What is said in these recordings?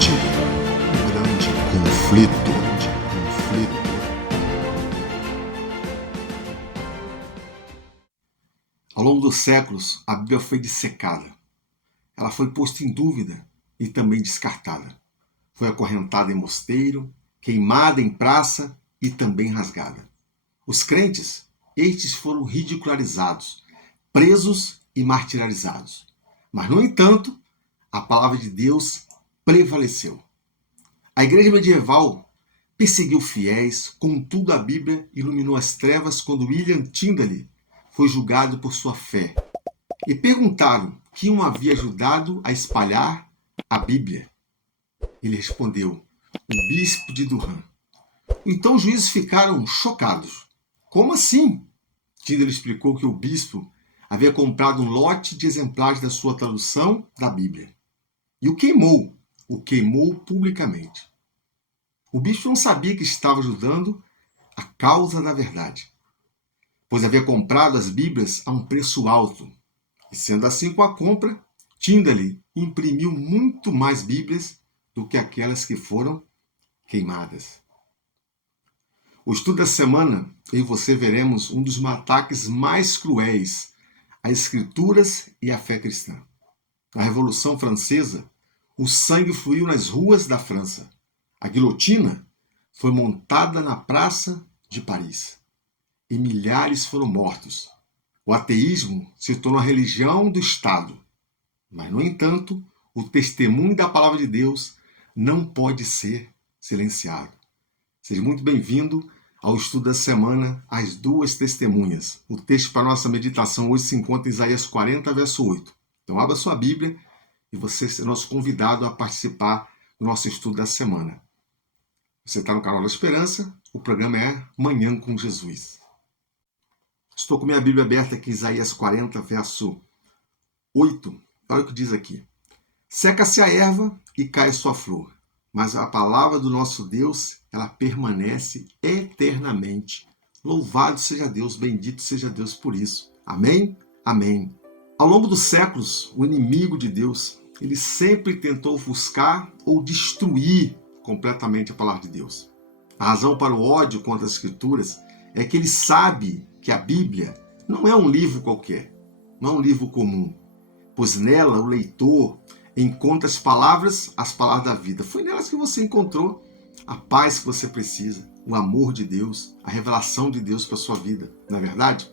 grande conflito. Ao longo dos séculos, a Bíblia foi dissecada. Ela foi posta em dúvida e também descartada. Foi acorrentada em mosteiro, queimada em praça e também rasgada. Os crentes, estes foram ridicularizados, presos e martirizados. Mas, no entanto, a palavra de Deus prevaleceu. A igreja medieval perseguiu fiéis, contudo a Bíblia iluminou as trevas quando William Tyndale foi julgado por sua fé. E perguntaram quem o havia ajudado a espalhar a Bíblia. Ele respondeu, o bispo de Durham. Então os juízes ficaram chocados. Como assim? Tyndale explicou que o bispo havia comprado um lote de exemplares da sua tradução da Bíblia. E o queimou publicamente. O bispo não sabia que estava ajudando a causa da verdade, pois havia comprado as Bíblias a um preço alto. E sendo assim, com a compra, Tyndale imprimiu muito mais Bíblias do que aquelas que foram queimadas. O estudo da semana, eu e você veremos um dos ataques mais cruéis às Escrituras e à fé cristã. Na Revolução Francesa, o sangue fluiu nas ruas da França. A guilhotina foi montada na Praça de Paris e milhares foram mortos. O ateísmo se tornou a religião do Estado. Mas, no entanto, o testemunho da palavra de Deus não pode ser silenciado. Seja muito bem-vindo ao estudo da semana, As Duas Testemunhas. O texto para a nossa meditação hoje se encontra em Isaías 40, verso 8. Então, abra sua Bíblia e você é nosso convidado a participar do nosso estudo da semana. Você está no canal da Esperança, o programa é Manhã com Jesus. Estou com minha Bíblia aberta aqui, Isaías 40, verso 8. Olha o que diz aqui. Seca-se a erva e cai sua flor, mas a palavra do nosso Deus, ela permanece eternamente. Louvado seja Deus, bendito seja Deus por isso. Amém? Amém. Ao longo dos séculos, o inimigo de Deus, ele sempre tentou ofuscar ou destruir completamente a palavra de Deus. A razão para o ódio contra as Escrituras é que ele sabe que a Bíblia não é um livro qualquer, não é um livro comum, pois nela o leitor encontra as palavras da vida. Foi nelas que você encontrou a paz que você precisa, o amor de Deus, a revelação de Deus para a sua vida, não é verdade?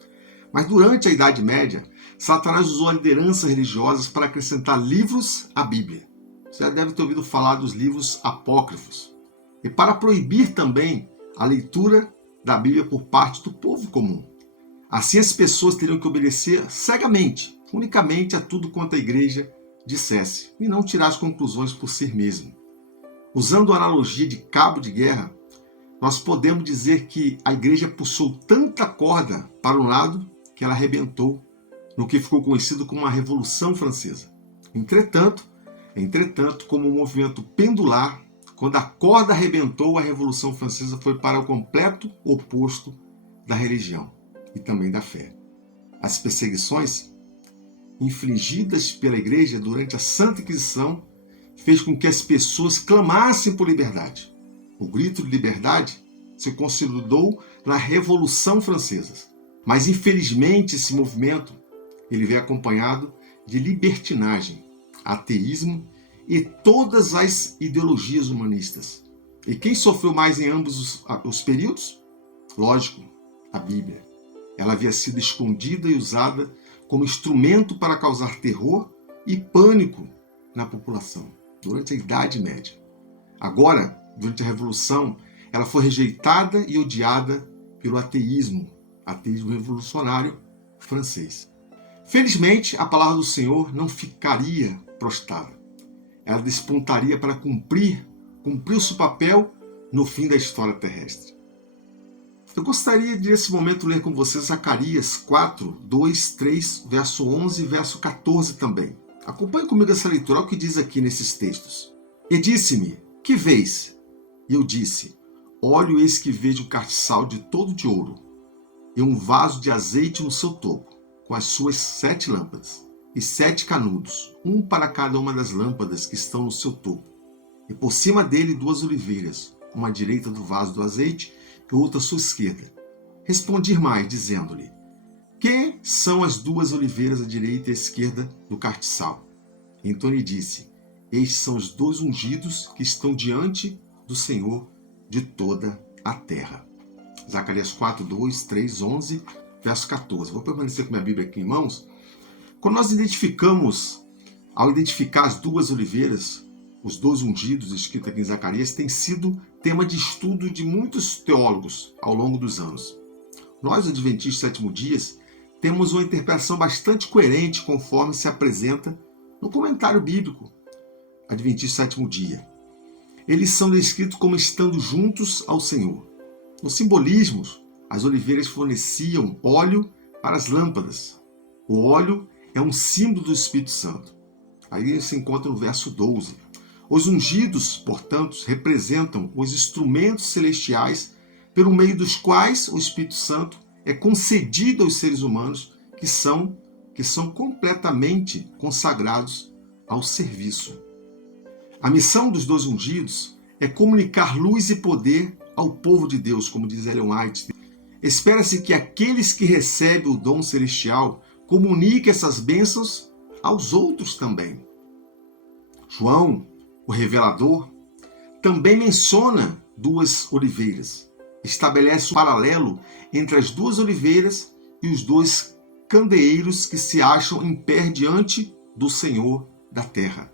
Mas durante a Idade Média, Satanás usou lideranças religiosas para acrescentar livros à Bíblia. Você já deve ter ouvido falar dos livros apócrifos. E para proibir também a leitura da Bíblia por parte do povo comum. Assim as pessoas teriam que obedecer cegamente, unicamente a tudo quanto a igreja dissesse, e não tirar as conclusões por si mesmo. Usando a analogia de cabo de guerra, nós podemos dizer que a igreja puxou tanta corda para um lado que ela arrebentou no que ficou conhecido como a Revolução Francesa. Entretanto, como um movimento pendular, quando a corda arrebentou, a Revolução Francesa foi para o completo oposto da religião e também da fé. As perseguições infligidas pela igreja durante a Santa Inquisição fez com que as pessoas clamassem por liberdade. O grito de liberdade se consolidou na Revolução Francesa. Mas, infelizmente, esse movimento ele veio acompanhado de libertinagem, ateísmo e todas as ideologias humanistas. E quem sofreu mais em ambos os períodos? Lógico, a Bíblia. Ela havia sido escondida e usada como instrumento para causar terror e pânico na população durante a Idade Média. Agora, durante a Revolução, ela foi rejeitada e odiada pelo ateísmo revolucionário francês. Felizmente, a palavra do Senhor não ficaria prostrada. Ela despontaria para cumprir o seu papel no fim da história terrestre. Eu gostaria de, nesse momento, ler com vocês Zacarias 4, 2, 3, verso 11 e verso 14 também. Acompanhe comigo essa leitura, olha o que diz aqui nesses textos. E disse-me, que vês? E eu disse, olho eis que vejo um castiçal de todo de ouro, e um vaso de azeite no seu topo, com as suas 7 lâmpadas, e 7 canudos, um para cada uma das lâmpadas que estão no seu topo. e por cima dele 2 oliveiras, uma à direita do vaso do azeite e outra à sua esquerda. Respondi mais, dizendo-lhe: que são as 2 oliveiras à direita e à esquerda do castiçal? Então ele disse: estes são os 2 ungidos que estão diante do Senhor de toda a terra. Zacarias 4, 2, 3, 11, verso 14. Vou permanecer com minha Bíblia aqui em mãos. Quando nós ao identificar as 2 oliveiras, os 2 ungidos, escrito aqui em Zacarias, tem sido tema de estudo de muitos teólogos ao longo dos anos. Nós, adventistas do 7º dia, temos uma interpretação bastante coerente conforme se apresenta no comentário bíblico Adventista do 7º dia. Eles são descritos como estando juntos ao Senhor. Nos simbolismos, as oliveiras forneciam óleo para as lâmpadas. O óleo é um símbolo do Espírito Santo. Aí se encontra no verso 12. Os ungidos, portanto, representam os instrumentos celestiais pelo meio dos quais o Espírito Santo é concedido aos seres humanos que são completamente consagrados ao serviço. A missão dos 2 ungidos é comunicar luz e poder ao povo de Deus, como diz Ellen White. Espera-se que aqueles que recebem o dom celestial comuniquem essas bênçãos aos outros também. João, o revelador, também menciona 2 oliveiras. Estabelece um paralelo entre as 2 oliveiras e os 2 candeeiros que se acham em pé diante do Senhor da terra.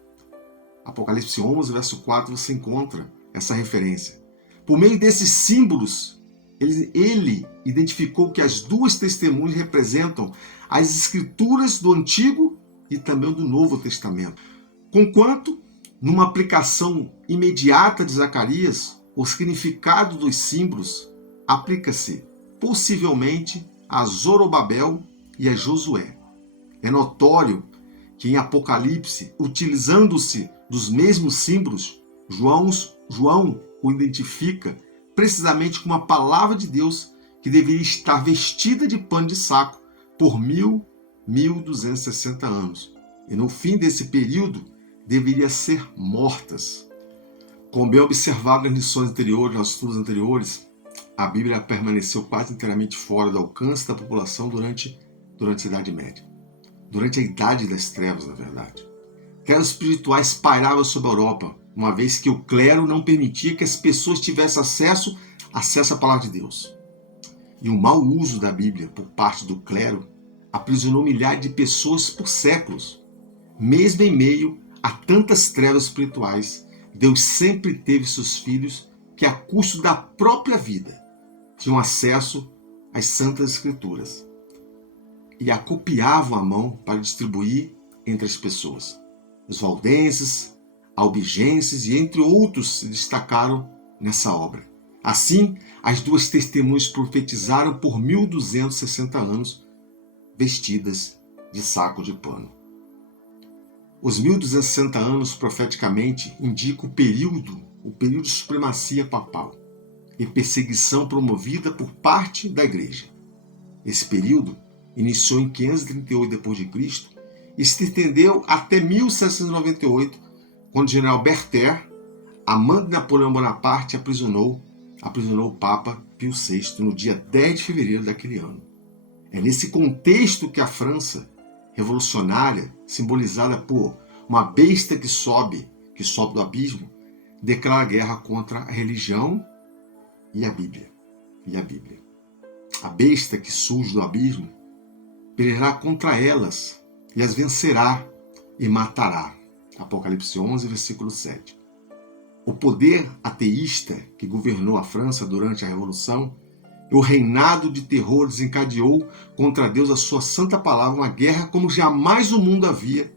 Apocalipse 11, verso 4, você encontra essa referência. Por meio desses símbolos, ele identificou que as 2 testemunhas representam as escrituras do Antigo e também do Novo Testamento. Conquanto, numa aplicação imediata de Zacarias, o significado dos símbolos aplica-se possivelmente a Zorobabel e a Josué. É notório que em Apocalipse, utilizando-se dos mesmos símbolos, João o identifica precisamente com uma palavra de Deus que deveria estar vestida de pano de saco por 1260 anos. E no fim desse período, deveria ser mortas. Como bem observado nas lições anteriores, nos estudos anteriores, a Bíblia permaneceu quase inteiramente fora do alcance da população durante a Idade Média. Durante a Idade das Trevas, na verdade. Trevas espirituais pairavam sobre a Europa, uma vez que o clero não permitia que as pessoas tivessem acesso à palavra de Deus. E o mau uso da Bíblia por parte do clero aprisionou milhares de pessoas por séculos. Mesmo em meio a tantas trevas espirituais, Deus sempre teve seus filhos que, a custo da própria vida, tinham acesso às Santas Escrituras e a copiavam à mão para distribuir entre as pessoas. Os valdenses, albigenses e entre outros se destacaram nessa obra. Assim, as 2 testemunhas profetizaram por 1260 anos, vestidas de saco de pano. Os 1260 anos, profeticamente, indicam o período de supremacia papal e perseguição promovida por parte da Igreja. Esse período iniciou em 538 d.C. e se estendeu até 1798, quando o general Berthier, amante de Napoleão Bonaparte, aprisionou o Papa Pio VI no dia 10 de fevereiro daquele ano. É nesse contexto que a França revolucionária, simbolizada por uma besta que sobe do abismo, declara guerra contra a religião e a Bíblia. A besta que surge do abismo pelejará contra elas e as vencerá e matará. Apocalipse 11, versículo 7. O poder ateísta que governou a França durante a Revolução e o reinado de terror desencadeou contra Deus a sua santa palavra, uma guerra como jamais o mundo havia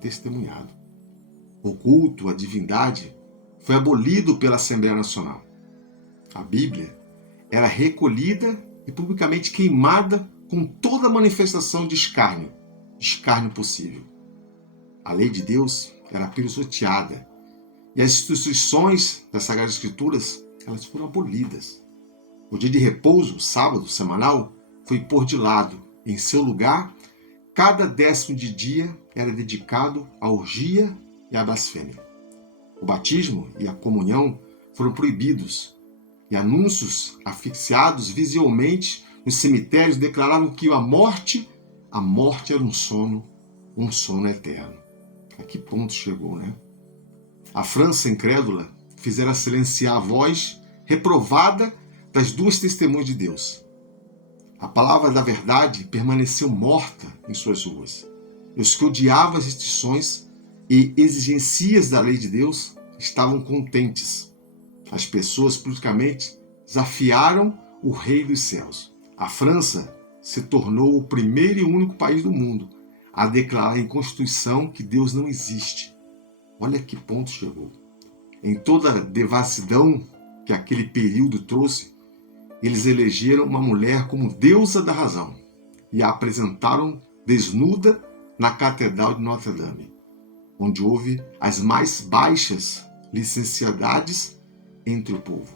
testemunhado. O culto à divindade foi abolido pela Assembleia Nacional. A Bíblia era recolhida e publicamente queimada com toda a manifestação de escárnio possível. A lei de Deus era pisoteada e as instituições das Sagradas Escrituras elas foram abolidas. O dia de repouso, o sábado semanal, foi posto de lado. Em seu lugar, cada 10º de dia era dedicado à orgia e à blasfêmia. O batismo e a comunhão foram proibidos, e anúncios asfixiados visualmente nos cemitérios declaravam que a morte era um sono eterno. A que ponto chegou, né? A França incrédula fizera silenciar a voz reprovada das duas testemunhas de Deus. A palavra da verdade permaneceu morta em suas ruas. E os que odiavam as restrições e exigências da lei de Deus estavam contentes. As pessoas politicamente desafiaram o Rei dos Céus. A França se tornou o primeiro e único país do mundo a declarar em Constituição que Deus não existe. Olha que ponto chegou. Em toda a devassidão que aquele período trouxe, eles elegeram uma mulher como deusa da razão e a apresentaram desnuda na Catedral de Notre Dame, onde houve as mais baixas licenciedades entre o povo.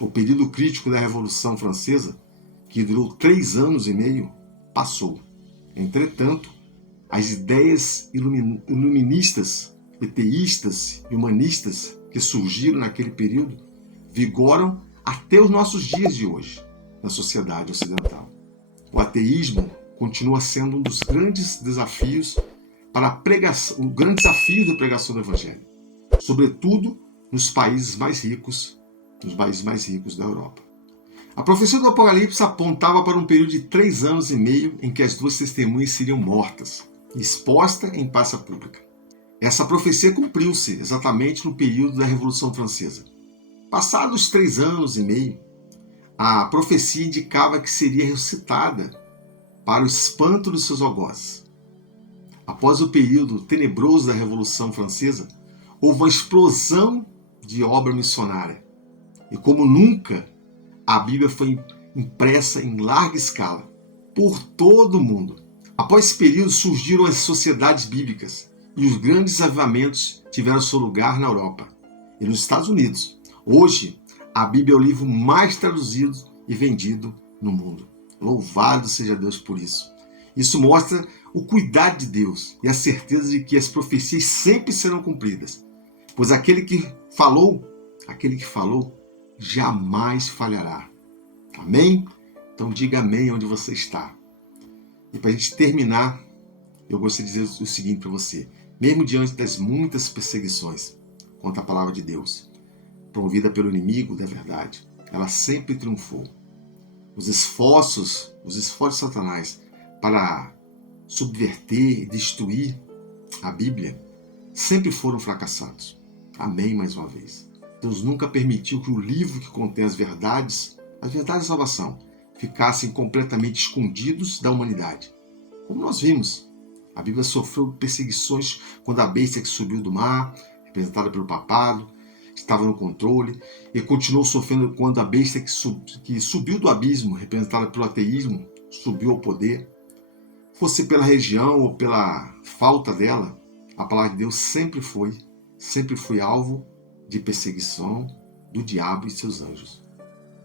O período crítico da Revolução Francesa, que durou 3 anos e meio, passou. Entretanto, as ideias iluministas, teístas e humanistas que surgiram naquele período vigoram até os nossos dias de hoje na sociedade ocidental. O ateísmo continua sendo um dos grandes desafios para a pregação, um grande desafio da pregação do Evangelho, sobretudo nos países mais ricos da Europa. A profecia do Apocalipse apontava para um período de 3 anos e meio em que as duas testemunhas seriam mortas, exposta em praça pública. Essa profecia cumpriu-se exatamente no período da Revolução Francesa. Passados 3 anos e meio, a profecia indicava que seria ressuscitada para o espanto dos seus algozes. Após o período tenebroso da Revolução Francesa, houve uma explosão de obra missionária. E como nunca, a Bíblia foi impressa em larga escala, por todo o mundo. Após esse período surgiram as sociedades bíblicas e os grandes avivamentos tiveram seu lugar na Europa e nos Estados Unidos. Hoje, a Bíblia é o livro mais traduzido e vendido no mundo. Louvado seja Deus por isso. Isso mostra o cuidado de Deus e a certeza de que as profecias sempre serão cumpridas, pois aquele que falou, jamais falhará. Amém? Então diga amém onde você está. E para a gente terminar, eu gostaria de dizer o seguinte para você. Mesmo diante das muitas perseguições contra a palavra de Deus, promovida pelo inimigo da verdade, ela sempre triunfou. Os esforços de Satanás para subverter e destruir a Bíblia sempre foram fracassados. Amém mais uma vez. Deus nunca permitiu que o livro que contém as verdades da salvação, ficassem completamente escondidos da humanidade. Como nós vimos, a Bíblia sofreu perseguições quando a besta que subiu do mar, representada pelo papado, estava no controle, e continuou sofrendo quando a besta que subiu do abismo, representada pelo ateísmo, subiu ao poder. Fosse pela região ou pela falta dela, a palavra de Deus sempre foi alvo de perseguição do diabo e seus anjos.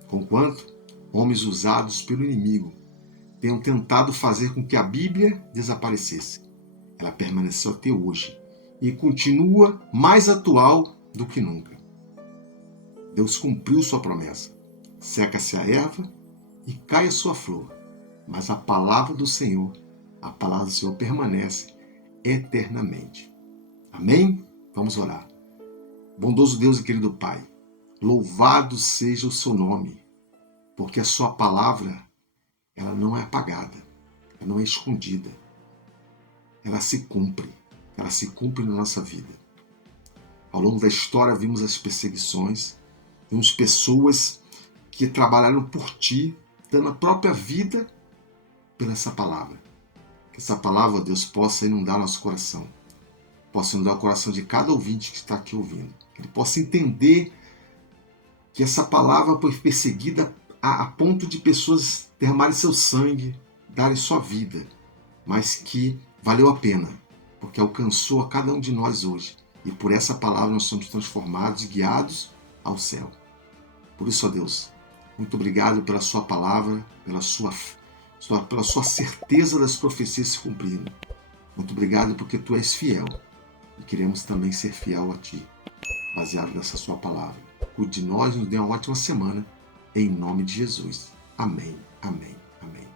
Conquanto homens usados pelo inimigo tenham tentado fazer com que a Bíblia desaparecesse, ela permaneceu até hoje e continua mais atual do que nunca. Deus cumpriu sua promessa. Seca-se a erva e cai a sua flor, mas a palavra do Senhor permanece eternamente. Amém? Vamos orar. Bondoso Deus e querido Pai, louvado seja o seu nome, porque a sua palavra, ela não é apagada, ela não é escondida, ela se cumpre na nossa vida. Ao longo da história vimos as perseguições, vimos pessoas que trabalharam por ti, dando a própria vida pela essa palavra. Que essa palavra, Deus, possa inundar nosso coração, possa inundar o coração de cada ouvinte que está aqui ouvindo, que ele possa entender que essa palavra foi perseguida a ponto de pessoas derramarem seu sangue, darem sua vida, mas que valeu a pena, porque alcançou a cada um de nós hoje. E por essa palavra nós somos transformados e guiados ao céu. Por isso, ó Deus, muito obrigado pela sua palavra, pela sua certeza das profecias se cumprindo. Muito obrigado porque tu és fiel e queremos também ser fiel a ti. baseado nessa sua palavra. Cuide de nós, nos dê uma ótima semana, em nome de Jesus. Amém, amém, amém.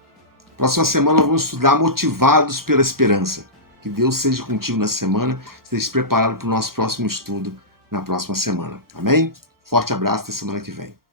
Próxima semana nós vamos estudar Motivados pela Esperança. Que Deus seja contigo nessa semana, esteja preparado para o nosso próximo estudo na próxima semana. Amém? Forte abraço, até semana que vem.